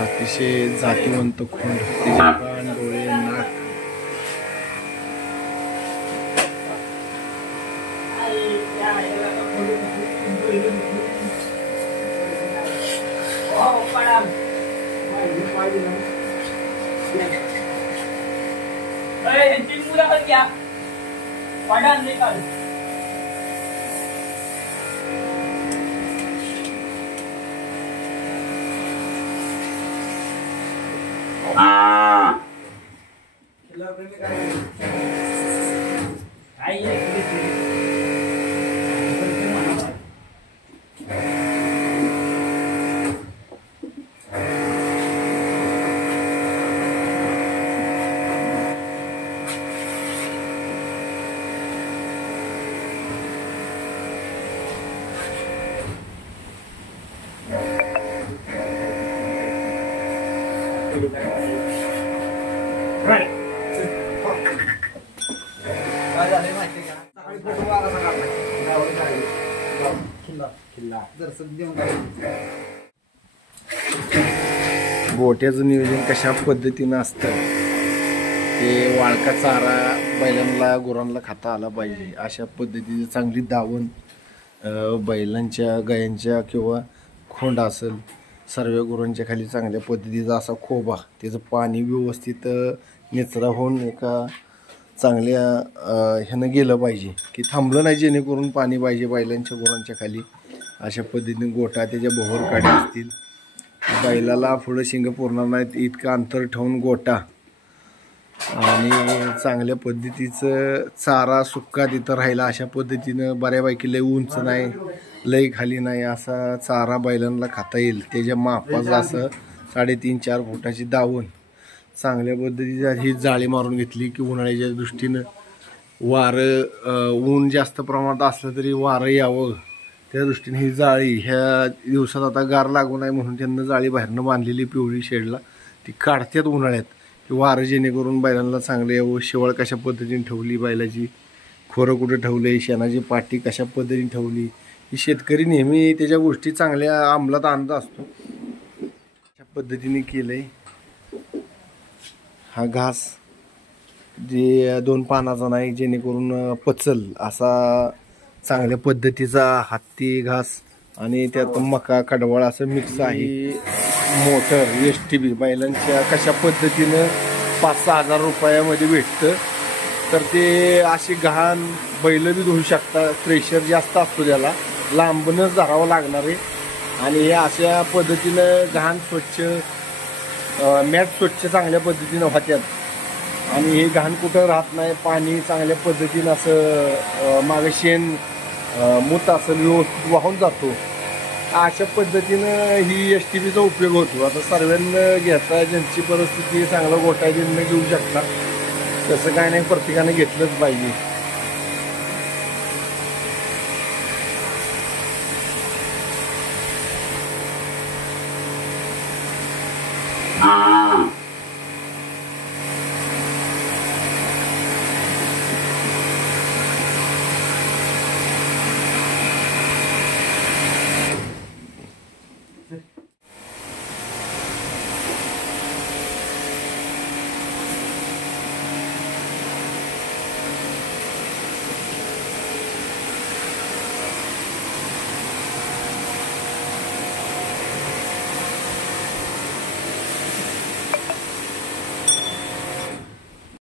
अतिशय जातीवंत खोंड, त्याचे कान, डोळे, नाक गोट्याचं नियोजन कशा पद्धतीनं असतं ते वाळका चारा बैलांना गुरांना खाता आला पाहिजे अशा पद्धतीची चांगली दावण बैलांच्या गायांच्या किंवा खोंड असेल सर्व गुरांच्या खाली चांगल्या पद्धतीचा असा खोबा त्याचं पाणी व्यवस्थित निचरा होऊन एका चांगल्या ह्यानं गेलं पाहिजे की थांबलं नाही जेणेकरून पाणी पाहिजे बैलांच्या गुरांच्या खाली अशा पद्धतीने गोटा त्याच्या बोहर काढ्या असतील बैलाला पुढं शिंग पुरणार नाहीत इतकं अंतर ठेवून गोटा आणि चांगल्या पद्धतीचं चारा सुक्का तिथं राहिला अशा पद्धतीनं बऱ्यापैकी लय उंच नाही लय खाली नाही असा चारा बैलांना खाता येईल त्याच्या मापाचं असं 3.5-4 फुटाची दावण चांगल्या पद्धतीची ही जाळी मारून घेतली की उन्हाळ्याच्या दृष्टीनं वारं ऊन जास्त प्रमाणात असलं तरी वारं यावं त्या दृष्टीने ही जाळी ह्या दिवसात आता गार लागू नये म्हणून त्यांना जाळी बाहेरनं बांधलेली पिवळी शेडला ती काढतात उन्हाळ्यात की वारं जेणेकरून बैलांना चांगलं यावं शेवळ कशा पद्धतीने ठेवली बैलाची खोरं कुठं ठेवले शेणाची पाटी कशा पद्धतीने ठेवली ही शेतकरी नेहमी त्याच्या गोष्टी चांगल्या अंमलात आणत असतो अशा पद्धतीने केलंय हा घास जे 2 पानाचा नाही जेणेकरून पचल असा चांगल्या पद्धतीचा हत्ती घास आणि त्यात मका कडवळ असं मिक्स आहे मोटर STB बैलांच्या कशा पद्धतीनं 5-6 हजार रुपयामध्ये भेटतं तर ते अशी घाण बैल बी धुवू शकतात प्रेशर जास्त असतो त्याला लांबनच धरावं लागणार आहे आणि हे अशा पद्धतीनं घाण स्वच्छ मॅट स्वच्छ चांगल्या पद्धतीनं होत्यात आणि हे घाण कुठं राहत नाही पाणी चांगल्या पद्धतीनं असं मागे शेण मूत असं व्यवस्थित वाहून जातो अशा पद्धतीनं ही STBचा उपयोग होतो आता सर्वांना घेता ज्यांची परिस्थिती चांगला गोठा ज्यांना घेऊ शकतात तसं काय नाही प्रत्येकाने घेतलंच पाहिजे